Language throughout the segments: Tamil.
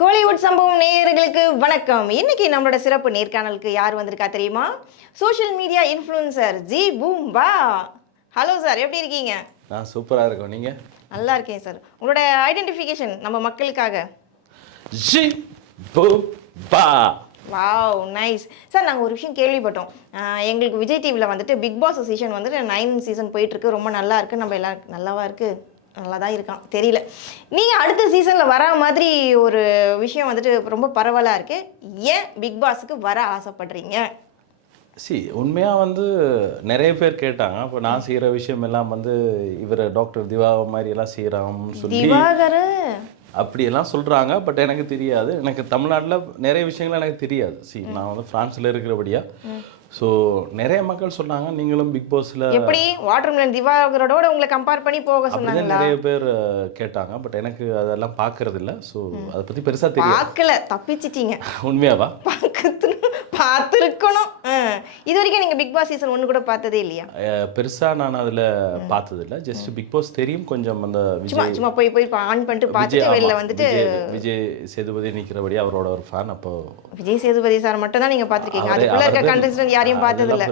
கோலிவுட் சம்பவம் நேயர்களுக்கு வணக்கம். இன்னைக்கு நம்மளோட சிறப்பு நேர்காணலுக்கு யார் வந்திருக்கா தெரியுமா? சோஷியல் மீடியா இன்ஃப்ளூயன்சர் ஜி பூம்பா. ஹலோ சார், எப்படி இருக்கீங்க? நான் சூப்பராக இருக்கோம். நீங்கள்? நல்லா இருக்கேன் சார். உங்களோட ஐடென்டிஃபிகேஷன் நம்ம மக்களுக்காக. ஜி பூம்பா. Wow, nice sir. நாங்கள் ஒரு விஷயம் கேள்விப்பட்டோம். எங்களுக்கு விஜய் டிவியில் வந்துட்டு பிக் பாஸ் சீசன் வந்துட்டு 9 சீசன் போயிட்டுருக்கு, ரொம்ப நல்லா இருக்குது. நம்ம எல்லாம் நல்லாவா இருக்குது? நல்லா தான் இருக்கான், தெரியல. நீங்கள் அடுத்த சீசனில் வர மாதிரி ஒரு விஷயம் வந்துட்டு ரொம்ப பரவலாக இருக்குது. ஏன் பிக் பாஸுக்கு வர ஆசைப்படுறீங்க? உண்மையாக நிறைய பேர் கேட்டாங்க. இப்போ நான் செய்கிற விஷயம் எல்லாம் இவர் டாக்டர் திவா மாதிரி எல்லாம் செய்கிறான்னு சொல்லி திவாகர் அப்படியெல்லாம் சொல்கிறாங்க. பட் எனக்கு தெரியாது. எனக்கு தமிழ்நாட்டில் நிறைய விஷயங்கள் எனக்கு தெரியாது. நான் ஃப்ரான்ஸில் இருக்கிறபடியா. ஸோ நிறைய மக்கள் சொன்னாங்க நீங்களும் பிக் பாஸில் எப்படி வாட்டர்மெலன் திவாகரோட உங்களை கம்பேர் பண்ணி போக சொன்னாங்க. நிறைய பேர் கேட்டாங்க. பட் எனக்கு அதெல்லாம் பார்க்கறது இல்லை. ஸோ அதை பற்றி பெருசாக தெரியும். பார்க்கல, தப்பிச்சிட்டீங்க. உண்மையாவா? பார்த்துருக்கணும். இது வரைக்கும் நீங்கள் பிக் பாஸ் சீசன் 1 கூட பார்த்ததே இல்லையா? பெருசாக நான் அதில் பார்த்ததில்லை. ஜஸ்ட் பிக் பாஸ் தெரியும் கொஞ்சம். அந்த சும்மா போய் ஆன் பண்ணிட்டு பார்த்துட்டு வெளில வந்துட்டு விஜய் சேதுபதி நிற்கிறபடி அவரோட ஒரு ஃபேன். அப்போ விஜய் சேதுபதி சார் மட்டும் தான் நீங்கள் பார்த்துருக்கீங்க. அதுக்குள்ள இருக்க கண்டஸ்டன்ட் யாரையும் பார்த்ததில்ல.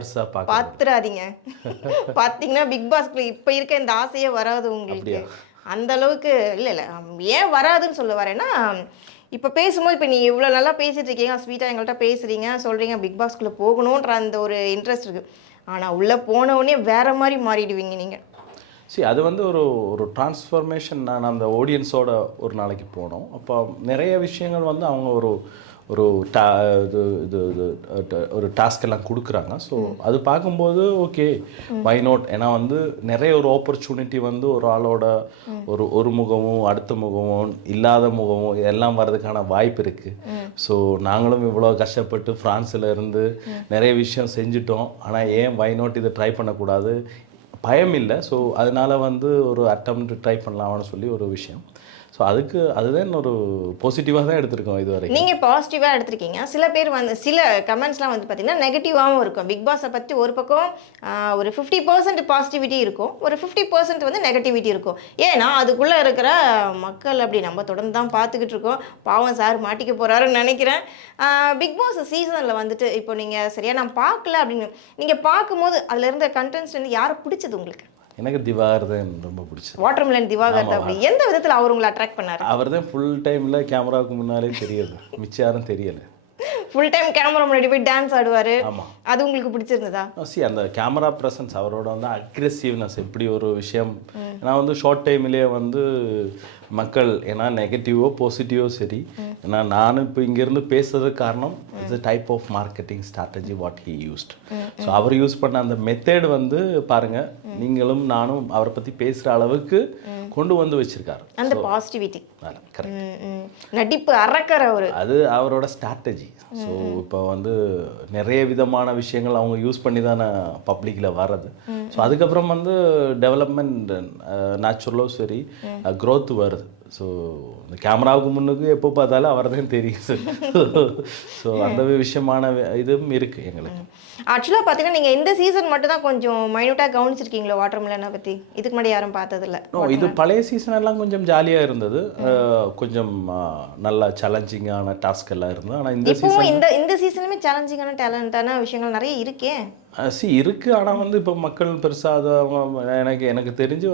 பார்த்துடாதீங்க. பார்த்தீங்கன்னா பிக் பாஸ்க்குள்ள இப்போ இருக்க இந்த ஆசையே வராது உங்களுக்கு. அந்த அளவுக்கு இல்லை. ஏன் வராதுன்னு சொல்ல வரேன்னா, இப்போ பேசும்போது இப்போ நீங்கள் இவ்வளோ நல்லா பேசிகிட்டு இருக்கீங்க, ஸ்வீட்டாக எங்கள்கிட்ட பேசுகிறீங்க, சொல்கிறீங்க பிக் பாஸ்க்குள்ளே போகணுன்ற அந்த ஒரு இன்ட்ரெஸ்ட் இருக்குது. ஆனால் உள்ளே போனவுடனே வேறு மாதிரி மாறிடுவீங்க நீங்கள். அது ஒரு டிரான்ஸ்ஃபர்மேஷன். நான் அந்த ஆடியன்ஸோட ஒரு நாளைக்கு போனோம். அப்போ நிறைய விஷயங்கள் அவங்க ஒரு ஒரு டாஸ்க் எல்லாம் கொடுக்குறாங்க. ஸோ அது பார்க்கும்போது ஓகே, வை நாட். ஏன்னா நிறைய ஒரு ஆப்பர்ச்சுனிட்டி ஒரு ஆளோட ஒரு முகமும் அடுத்த முகமும் இல்லாத முகமும் எல்லாம் வர்றதுக்கான வாய்ப்பு இருக்குது. ஸோ நாங்களும் இவ்வளோ கஷ்டப்பட்டு ஃப்ரான்ஸில் இருந்து நிறைய விஷயம் செஞ்சுட்டோம். ஆனால் ஏன் வை நாட் இதை ட்ரை பண்ணக்கூடாது? பயம் இல்லை. ஸோ அதனால் ஒரு அட்டெம்ப்ட் ட்ரை பண்ணலாம்னு சொல்லி ஒரு விஷயம். ஸோ அதுதான் ஒரு பாசிட்டிவாக தான் எடுத்திருக்கோம் இதுவரை. நீங்கள் பாசிட்டிவாக எடுத்திருக்கீங்க. சில பேர் சில கமெண்ட்ஸ்லாம் பார்த்தீங்கன்னா நெகட்டிவாகவும் இருக்கும். பிக் பாஸை பற்றி ஒரு பக்கம் ஒரு 50% பாசிட்டிவிட்டி இருக்கும், ஒரு 50% நெகட்டிவிட்டி இருக்கும். ஏன்னா அதுக்குள்ளே இருக்கிற மக்கள் அப்படி நம்ம தொடர்ந்து தான் பார்த்துக்கிட்டு இருக்கோம். பாவம் சார் மாட்டிக்க போகிறாருன்னு நினைக்கிறேன். பிக் பாஸ் சீசனில் இப்போ நீங்கள் சரியாக நான் பார்க்கல அப்படின்னு நீங்கள் பார்க்கும்போது அதில் இருந்த கண்டென்ட்ஸ் யாரை பிடிச்சது உங்களுக்கு? எனக்கு திவாகர் தான் ரொம்ப பிடிச்சது. வாட்டர்மெலன் திவாகர் தான். அப்படி எந்த விதத்தில் அவர் உங்களை அட்ராக்ட் பண்ணார்? அவர் தான் ஃபுல் டைமில் கேமராவுக்கு முன்னாலே தெரியுது, மிச்சம் யாரும் தெரியலை. ஃபுல் டைம் கேமரா முன்னாடி போய் டான்ஸ் ஆடுவார். ஆமாம், அது உங்களுக்கு பிடிச்சிருந்ததா? அந்த கேமரா ப்ரெசன்ஸ், அவரோட அக்ரெசிவ்னஸ், எப்படி ஒரு விஷயம். நான் ஷார்ட் டைம்லேயே மக்கள் ஏன்னா நெகட்டிவோ பாசிட்டிவோ சரி. ஏன்னா நானும் இப்போ இங்கேருந்து பேசுறதுக்கு காரணம் it's type of marketing strategy what he used. So அவர் யூஸ் பண்ண அந்த மெத்தேடு பாருங்கள், நீங்களும் நானும் அவரை பற்றி பேசுகிற அளவுக்கு கொண்டு வச்சிருக்காரு. அந்த பாசிட்டிவிட்டி நடிப்பு அறக்கிற ஒரு அது அவரோட ஸ்ட்ராட்டஜி. ஸோ இப்போ நிறைய விதமான விஷயங்கள் அவங்க யூஸ் பண்ணி தானே பப்ளிக்கில் வர்றது. ஸோ அதுக்கப்புறம் டெவலப்மெண்ட் நேச்சுரலோ சரி, க்ரோத் வருது. ஸோ இந்த கேமராவுக்கு முன்னுக்கு எப்போ பார்த்தாலும் அவர் தான் தெரியுது. ஸோ அந்த விஷயமான இதுவும் இருக்குது எங்களுக்கு. ஆக்சுவலாக பார்த்தீங்கன்னா நீங்கள் இந்த சீசன் மட்டும் தான் கொஞ்சம் மைனூட்டாக கவனிச்சிருக்கீங்களோ வாட்டர்மெலனை பற்றி? இதுக்கு முன்னாடி யாரும் பார்த்ததில்ல. இது பழைய சீசன் எல்லாம் கொஞ்சம் ஜாலியாக இருந்தது, கொஞ்சம் நல்லா சேலஞ்சிங்கான டாஸ்க் எல்லாம் இருந்தது. ஆனால் இந்த சீசனுமே சேலஞ்சிங்கான டேலண்டான விஷயங்கள் நிறைய இருக்கே. இருக்குது. ஆனால் இப்போ மக்கள் பெருசாக அதை எனக்கு தெரிஞ்சு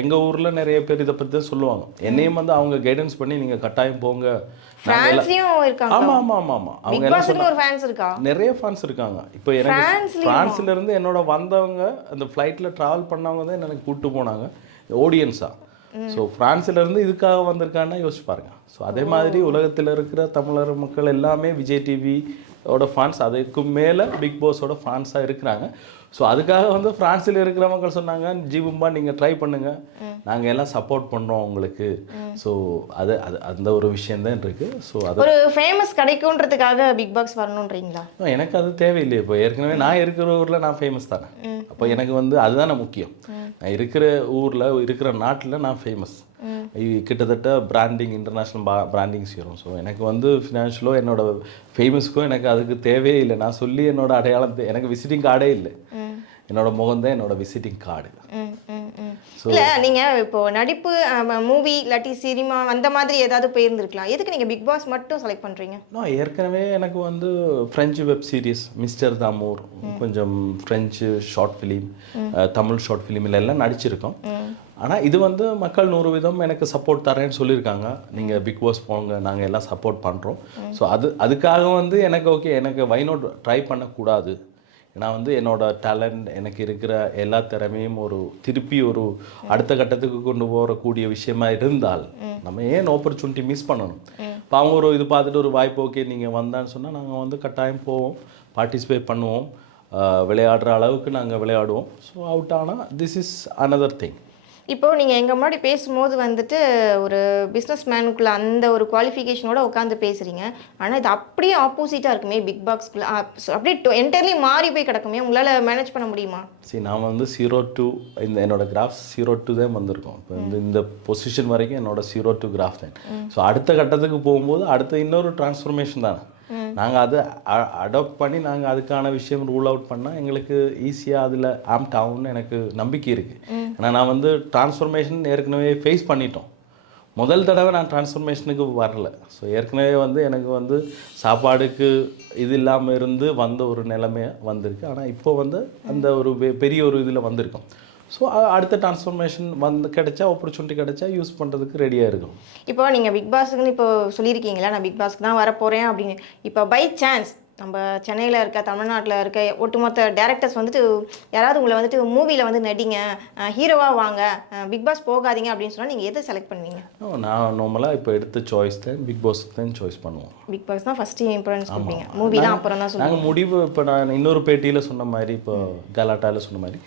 எங்கள் ஊரில் நிறைய பேர் இதை பற்றி தான் சொல்லுவாங்க. என்னையும் அவங்க கைடன்ஸ் பண்ணி நீங்கள் கட்டாயம் போங்க. நிறைய ஃபேன்ஸ் இருக்காங்க. இப்போ எனக்கு பிரான்ஸ்ல இருந்து என்னோட வந்தவங்க அந்த ஃப்ளைட்டில் ட்ராவல் பண்ணவங்க தான் எனக்கு கூப்பிட்டு போனாங்க ஆடியன்ஸாக. ஸோ ஃப்ரான்ஸ்ல இருந்து இதுக்காக வந்திருக்காங்கன்னா யோசிச்சு பாருங்க. ஸோ அதே மாதிரி உலகத்தில் இருக்கிற தமிழர் மக்கள் எல்லாமே விஜய் டிவியோட ஃபேன்ஸ், அதுக்கு மேலே பிக் பாஸோட ஃபேன்ஸாக இருக்கிறாங்க. ஸோ அதுக்காக ஃப்ரான்ஸில் இருக்கிற மக்கள் சொன்னாங்க, ஜி பூம்பா நீங்கள் ட்ரை பண்ணுங்கள், நாங்கள் எல்லாம் சப்போர்ட் பண்ணுறோம் உங்களுக்கு. ஸோ அது அந்த ஒரு விஷயந்தான் இருக்குது. ஸோ அது ஒரு ஃபேமஸ் கிடைக்குன்றதுக்காக பிக் பாஸ் வரணுன்றீங்களா? எனக்கு அது தேவையில்லை. இப்போ ஏற்கனவே நான் இருக்கிற ஊரில் நான் ஃபேமஸ் தானே. அப்போ எனக்கு அதுதானே முக்கியம். நான் இருக்கிற ஊரில் இருக்கிற நாட்டில் நான் ஃபேமஸ். கிட்டத்தட்ட பிராண்டிங், இன்டர்நேஷ்னல் பிராண்டிங் செய்கிறோம். ஸோ எனக்கு ஃபினான்ஷியலோ என்னோட ஃபேமஸ்க்கோ எனக்கு அதுக்கு தேவையே இல்லை. நான் சொல்லி என்னோட அடையாளம் எனக்கு விசிட்டிங் கார்டே இல்லை. என்னோட முகம் தான் என்னோட விசிட்டிங் கார்டு. ஸோ இல்லை நீங்கள் இப்போ நடிப்பு மூவி இல்லாட்டி சினிமா அந்த மாதிரி ஏதாவது போயிருந்துருக்கலாம். எதுக்கு நீங்கள் பிக் பாஸ் மட்டும் செலக்ட் பண்ணுறீங்க? நான் ஏற்கனவே எனக்கு வந்து ஃப்ரெஞ்சு வெப் சீரிஸ் மிஸ்டர் தாமூர், கொஞ்சம் French short film, Tamil short ஃபிலிமில் எல்லாம் நடிச்சிருக்கோம். ஆனால் இது வந்து மக்கள் 100% எனக்கு சப்போர்ட் தரேன்னு சொல்லியிருக்காங்க. நீங்கள் பிக் பாஸ் போங்க, நாங்கள் எல்லாம் சப்போர்ட் பண்ணுறோம். ஸோ அதுக்காக வந்து எனக்கு ஓகே, எனக்கு வை நாட் ட்ரை பண்ணக்கூடாது. ஏன்னா வந்து என்னோட டேலண்ட், எனக்கு இருக்கிற எல்லா திறமையும் திருப்பி ஒரு அடுத்த கட்டத்துக்கு கொண்டு போகக்கூடிய விஷயமா இருந்தால் நம்ம ஏன் ஆப்பர்ச்சுனிட்டி மிஸ் பண்ணணும்? இப்போ அவங்க இது பார்த்துட்டு ஒரு வாய்ப்பு ஓகே நீங்கள் வந்தான்னு சொன்னால் நாங்கள் வந்து கட்டாயம் போவோம், பார்ட்டிசிபேட் பண்ணுவோம், விளையாடுற அளவுக்கு நாங்கள் விளையாடுவோம். ஸோ அவுட் ஆனால் திஸ் இஸ் அனதர் திங். இப்போ நீங்கள் எங்கள் முன்னாடி பேசும்போது வந்துட்டு ஒரு பிஸ்னஸ் மேனுக்குள்ளே அந்த ஒரு குவாலிஃபிகேஷனோட உட்காந்து பேசுகிறீங்க. ஆனால் இது அப்படியே ஆப்போசிட்டாக இருக்குமே பிக் பாக்ஸ்குள்ளே, அப்படியே என்டையர்லி மாறி போய் கிடக்குமே. உங்களால் மேனேஜ் பண்ண முடியுமா? சரி, நான் வந்து 0 to என்னோட கிராஃப்ஸ் 0 to தான் வந்திருக்கோம். இப்போ இந்த பொசிஷன் வரைக்கும் என்னோட 0 to கிராஃப் தான். ஸோ அடுத்த கட்டத்துக்கு போகும்போது அடுத்த இன்னொரு டிரான்ஸ்ஃபர்மேஷன் தானே. நாங்கள் அதை அடாப்ட் பண்ணி நாங்கள் அதுக்கான விஷயம் ரூல் அவுட் பண்ணால் எங்களுக்கு ஈஸியாக அதில் ஆம்ட் ஆகும்னு எனக்கு நம்பிக்கை இருக்குது. ஏன்னா நான் வந்து டிரான்ஸ்ஃபர்மேஷன் ஏற்கனவே ஃபேஸ் பண்ணிட்டோம். முதல் தடவை நான் டிரான்ஸ்ஃபர்மேஷனுக்கு வரல. ஸோ ஏற்கனவே வந்து எனக்கு வந்து சாப்பாடுக்கு இது இல்லாமல் இருந்து வந்த ஒரு நிலைமை வந்திருக்கு. ஆனால் இப்போ வந்து அந்த ஒரு பெரிய ஒரு இதில் வந்திருக்கோம். ஸோ அடுத்த டிரான்ஸ்ஃபர்மேஷன் கிடைச்சா, ஆப்பர்ச்சுனிட்டி கிடைச்சா யூஸ் பண்ணுறதுக்கு ரெடியாக இருக்கும். இப்போ நீங்கள் பிக் பாஸுக்குன்னு இப்போ சொல்லியிருக்கீங்களா, நான் பிக் பாஸ்க்கு தான் வரப்போகிறேன் அப்படின்னு. இப்போ பை சான்ஸ் நம்ம சென்னையில் இருக்க, தமிழ்நாட்டில் இருக்க ஒட்டுமொத்த டேரக்டர்ஸ் வந்துட்டு யாராவது உங்களை வந்துட்டு மூவியில் வந்து நடிங்க, ஹீரோவாக வாங்க, பிக் பாஸ் போகாதீங்க அப்படின்னு சொன்னால் நீங்கள் எதை செலக்ட் பண்ணுவீங்க? நான் நார்மலாக இப்போ எடுத்த சாய்ஸ் தான் பிக் பாஸ்க்கு தான் சாய்ஸ் பண்ணுவோம். பிக் பாஸ் தான் ஃபஸ்ட்டு இம்பார்ட்டன்ஸ் கொடுப்பீங்க, மூவி தான் அப்புறம் தான் சொல்லுவாங்க. நாங்கள் முடிவு இப்போ நான் இன்னொரு பேட்டியில் சொன்ன மாதிரி, இப்போ கலாட்டாவில் சொன்ன மாதிரி,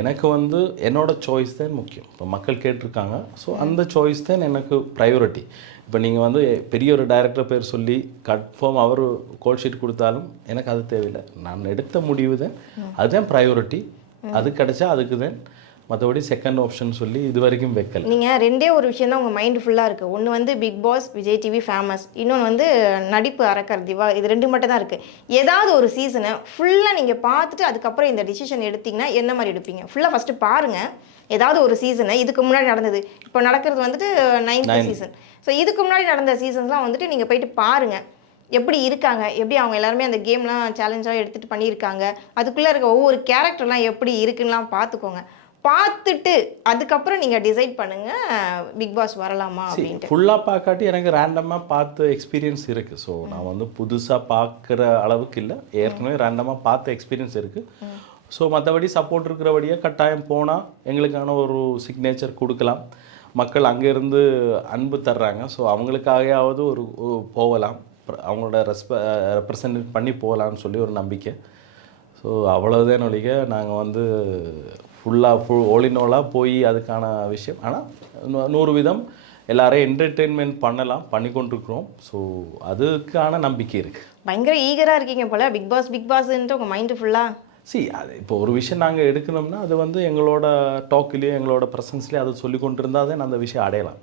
எனக்கு வந்து என்னோட சாய்ஸ் தான் முக்கியம். இப்போ மக்கள் கேட்டிருக்காங்க. ஸோ அந்த சாய்ஸ் தான் எனக்கு ப்ரையாரிட்டி. இப்போ நீங்கள் வந்து பெரிய ஒரு டைரக்டர் பேர் சொல்லி கன்ஃபார்ம் அவர் கோல் ஷீட் கொடுத்தாலும் எனக்கு அது தேவையில்லை. நான் எடுத்த முடிவு தான், அதுதான் ப்ரையாரிட்டி. அது கிடைச்சா அதுக்கு தான், மற்றபடி செகண்ட் ஆப்ஷன் சொல்லி இது வரைக்கும் வைக்கல. நீங்கள் ரெண்டே ஒரு விஷயம் தான் உங்கள் மைண்டு ஃபுல்லாக இருக்குது. ஒன்று வந்து Bigg Boss, Vijay TV famous, இன்னொன்று வந்து நடிப்பு அரக்கர் திவா. இது ரெண்டு மட்டும் தான் இருக்குது. ஏதாவது ஒரு சீசனை ஃபுல்லாக நீங்கள் பார்த்துட்டு அதுக்கப்புறம் இந்த டிசிஷன் எடுத்திங்கன்னா எந்த மாதிரி எடுப்பீங்க? ஃபுல்லாக ஃபஸ்ட்டு பாருங்கள் ஏதாவது ஒரு சீசனை. இதுக்கு முன்னாடி நடந்தது, இப்போ நடக்கிறது வந்துட்டு 9th சீசன். ஸோ இதுக்கு முன்னாடி நடந்த சீசன்ஸ்லாம் வந்துட்டு நீங்கள் போயிட்டு பாருங்கள், எப்படி இருக்காங்க, எப்படி அவங்க எல்லாருமே அந்த கேம்லாம் சேலஞ்சாக எடுத்துகிட்டு பண்ணியிருக்காங்க, அதுக்குள்ளே இருக்க ஒவ்வொரு கேரக்டர்லாம் எப்படி இருக்குன்னுலாம் பார்த்துக்கோங்க. பார்த்துட்டு அதுக்கப்புறம் நீங்கள் டிசைட் பண்ணுங்கள் பிக் பாஸ் வரலாமா அப்படின்ட்டு. ஃபுல்லாக பார்க்காட்டி எனக்கு ரேண்டமாக பார்த்து எக்ஸ்பீரியன்ஸ் இருக்குது. ஸோ நான் வந்து புதுசாக பார்க்குற அளவுக்கு இல்லை, ஏற்கனவே ரேண்டமாக பார்த்த எக்ஸ்பீரியன்ஸ் இருக்குது. ஸோ மற்றபடி சப்போர்ட் இருக்கிறபடியாக கட்டாயம் போனால் எங்களுக்கான ஒரு சிக்னேச்சர் கொடுக்கலாம். மக்கள் அங்கேருந்து அன்பு தர்றாங்க. ஸோ அவங்களுக்காகவாவது ஒரு போகலாம், அவங்களோட ரெப்ரசன்ட் பண்ணி போகலான்னு சொல்லி ஒரு நம்பிக்கை. ஸோ அவ்வளோதான் ஒழிக நாங்கள் வந்து ஃபுல்லாக ஓலினோலாக போய் அதுக்கான விஷயம். ஆனால் 100% எல்லாரையும் என்டர்டெயின்மெண்ட் பண்ணி கொண்டிருக்கிறோம். ஸோ அதுக்கான நம்பிக்கை இருக்குது. பயங்கர ஈகராக இருக்கீங்க போல் பிக் பாஸ்ன்ட்டு உங்கள் மைண்டு ஃபுல்லாக. அது இப்போ ஒரு விஷயம் நாங்கள் எடுக்கணும்னா அது வந்து எங்களோட டாக்லேயே, எங்களோட ப்ரெசன்ஸ்லேயே அதை சொல்லி கொண்டு இருந்தால் தான் அந்த விஷயம் அடையலாம்.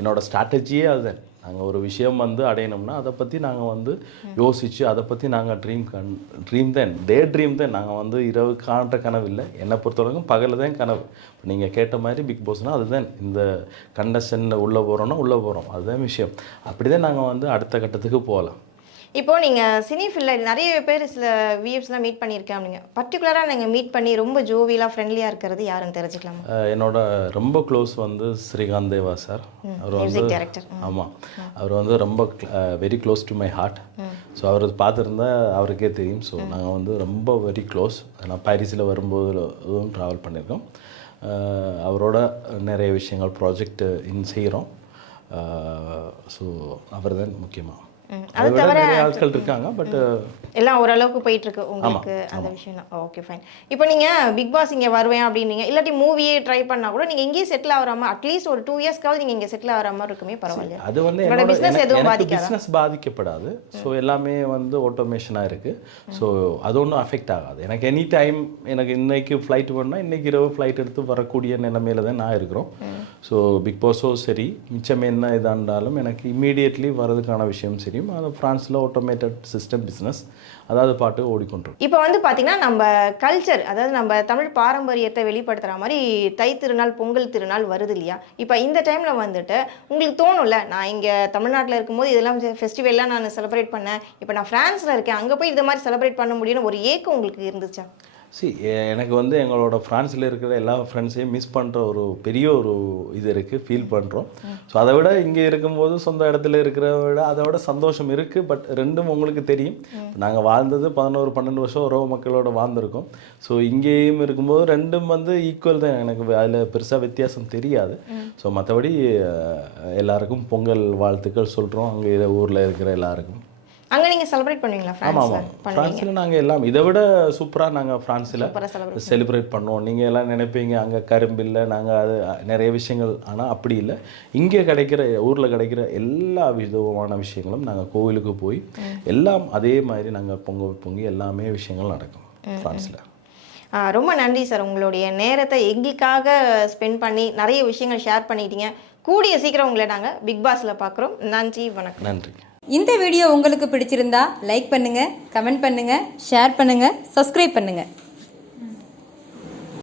என்னோட ஸ்ட்ராட்டஜியே அதுதான். நாங்கள் ஒரு விஷயம் வந்து அடையணும்னா அதை பற்றி நாங்கள் வந்து யோசித்து அதை பற்றி நாங்கள் ட்ரீம் தான். நாங்கள் வந்து இரவு காண்ற கனவு இல்லை, என்னை பொறுத்தவரைக்கும் பகலில் தான் கனவு. இப்போ நீங்கள் கேட்ட மாதிரி பிக் பாஸ்னால் அதுதான், இந்த கண்டஸ்டன்ட் உள்ளே போகிறோம், அதுதான் விஷயம். அப்படி தான் நாங்கள் வந்து அடுத்த கட்டத்துக்கு போகலாம். இப்போது நீங்கள் சினி ஃபீல்டில் நிறைய பேர் சில வியூஸ்லாம் மீட் பண்ணியிருக்கேன். அப்படிங்க பர்டிகுலராக நீங்கள் மீட் பண்ணி ரொம்ப ஜோவியலாக ஃப்ரெண்ட்லியாக இருக்கிறது யாருன்னு தெரிஞ்சுக்கலாம்? என்னோட ரொம்ப க்ளோஸ் வந்து ஸ்ரீகாந்த் தேவா சார். அவர் வந்து டேரக்டர். ஆமாம், அவர் வந்து ரொம்ப very close to my heart. So அவர் பார்த்துருந்தா அவருக்கே தெரியும். ஸோ நாங்கள் வந்து ரொம்ப வெரி க்ளோஸ். நான் பாரிஸில் வரும்போதும் ட்ராவல் பண்ணியிருக்கோம். அவரோட நிறைய விஷயங்கள் ப்ராஜெக்ட் செய்கிறோம். ஸோ அவர் தான் முக்கியமாக. அது தவிர ஆட்கள் இருக்காங்க, பட் எல்லாம் ஓரளவுக்கு போயிட்டு இருக்கு உங்களுக்கு அந்த விஷயம். Okay fine. இப்போ நீங்கள் பிக் பாஸ் இங்கே வருவேன் அப்படின்னீங்க, இல்லாட்டி மூவியே ட்ரை பண்ணால் கூட நீங்கள் இங்கேயே செட்டில் ஆகாமல் அட்லீஸ்ட் ஒரு 2 இயர்ஸ்க்காவது நீங்கள் இங்கே செட்டில் ஆகிற மாதிரி இருக்குமே, பரவாயில்ல. அது வந்து பிஸ்னஸ் பாதிக்கப்படாது. ஸோ எல்லாமே வந்து ஆட்டோமேஷனாக இருக்குது. ஸோ அது ஒன்றும் அஃபெக்ட் ஆகாது. எனக்கு எனி டைம் எனக்கு இன்னைக்கு ஃப்ளைட் வேணும்னா இன்றைக்கி இரவு ஃப்ளைட் எடுத்து வரக்கூடிய நிலைமையில தான் நான் இருக்கிறோம். ஸோ பிக் பாஸோ சரி மிச்சம் என்ன இதாக இருந்தாலும் எனக்கு இம்மீடியட்லி வரதுக்கான விஷயம் சரியும் அது ஃப்ரான்ஸில் ஆட்டோமேட்டட் சிஸ்டம் பிஸ்னஸ் அதாவது பாட்டு ஓடிக்கொண்டிருக்கும். இப்போ வந்து பார்த்தீங்கன்னா நம்ம கல்ச்சர் அதாவது நம்ம தமிழ் பாரம்பரியத்தை வெளிப்படுத்துகிற மாதிரி தை திருநாள் பொங்கல் திருநாள் வருது இல்லையா? இப்போ இந்த டைமில் வந்துட்டு உங்களுக்கு தோணும்ல நான் இங்கே தமிழ்நாட்டில் இருக்கும்போது இதெல்லாம் ஃபெஸ்டிவல்லாம் நான் செலிப்ரேட் பண்ணேன், இப்போ நான் ஃப்ரான்ஸில் இருக்கேன் அங்கே போய் இது மாதிரி செலிப்ரேட் பண்ண முடியும்னு ஒரு ஏக்கம் உங்களுக்கு இருந்துச்சா? எனக்கு வந்து எங்களோட ஃப்ரான்ஸில் இருக்கிற எல்லா ஃப்ரெண்ட்ஸையும் மிஸ் பண்ணுற ஒரு பெரிய ஒரு இது இருக்குது, ஃபீல் பண்ணுறோம். ஸோ அதை விட இங்கே இருக்கும்போது சொந்த இடத்துல இருக்கிற விட அதை விட சந்தோஷம் இருக்குது. பட் ரெண்டும் உங்களுக்கு தெரியும், நாங்கள் வாழ்ந்தது 11-12 வருஷம் உறவு மக்களோட வாழ்ந்துருக்கோம். ஸோ இங்கேயும் இருக்கும்போது ரெண்டும் வந்து ஈக்குவல் தான், எனக்கு அதில் பெருசாக வித்தியாசம் தெரியாது. ஸோ மற்றபடி எல்லாருக்கும் பொங்கல் வாழ்த்துக்கள் சொல்கிறோம் அங்கே ஊரில் இருக்கிற எல்லாருக்கும். அங்கே நீங்கள் செலிப்ரேட் பண்ணுவீங்களா? ஆமாம், ஃப்ரான்ஸில் நாங்கள் எல்லாம் இதை விட சூப்பராக நாங்கள் ஃப்ரான்ஸில் செலிப்ரேட் பண்ணுவோம். நீங்கள் எல்லாம் நினைப்பீங்க அங்கே கரும்பு இல்லை நாங்கள் அது நிறைய விஷயங்கள், ஆனால் அப்படி இல்லை. இங்கே கிடைக்கிற ஊரில் கிடைக்கிற எல்லா விதமான விஷயங்களும் நாங்கள் கோவிலுக்கு போய் எல்லாம் அதே மாதிரி நாங்கள் பொங்கி எல்லாமே விஷயங்கள் நடக்கும் ஃப்ரான்ஸில். ரொம்ப நன்றி சார், உங்களுடைய நேரத்தை எங்களுக்காக ஸ்பெண்ட் பண்ணி நிறைய விஷயங்கள் ஷேர் பண்ணிட்டீங்க. கூடிய சீக்கிரம் உங்களை நாங்கள் பிக் பாஸில் பார்க்குறோம். நன்றி, வணக்கம். நன்றி. இந்த வீடியோ உங்களுக்கு பிடிச்சிருந்தா லைக் பண்ணுங்கள், கமெண்ட் பண்ணுங்கள், ஷேர் பண்ணுங்கள், சப்ஸ்கிரைப் பண்ணுங்கள்.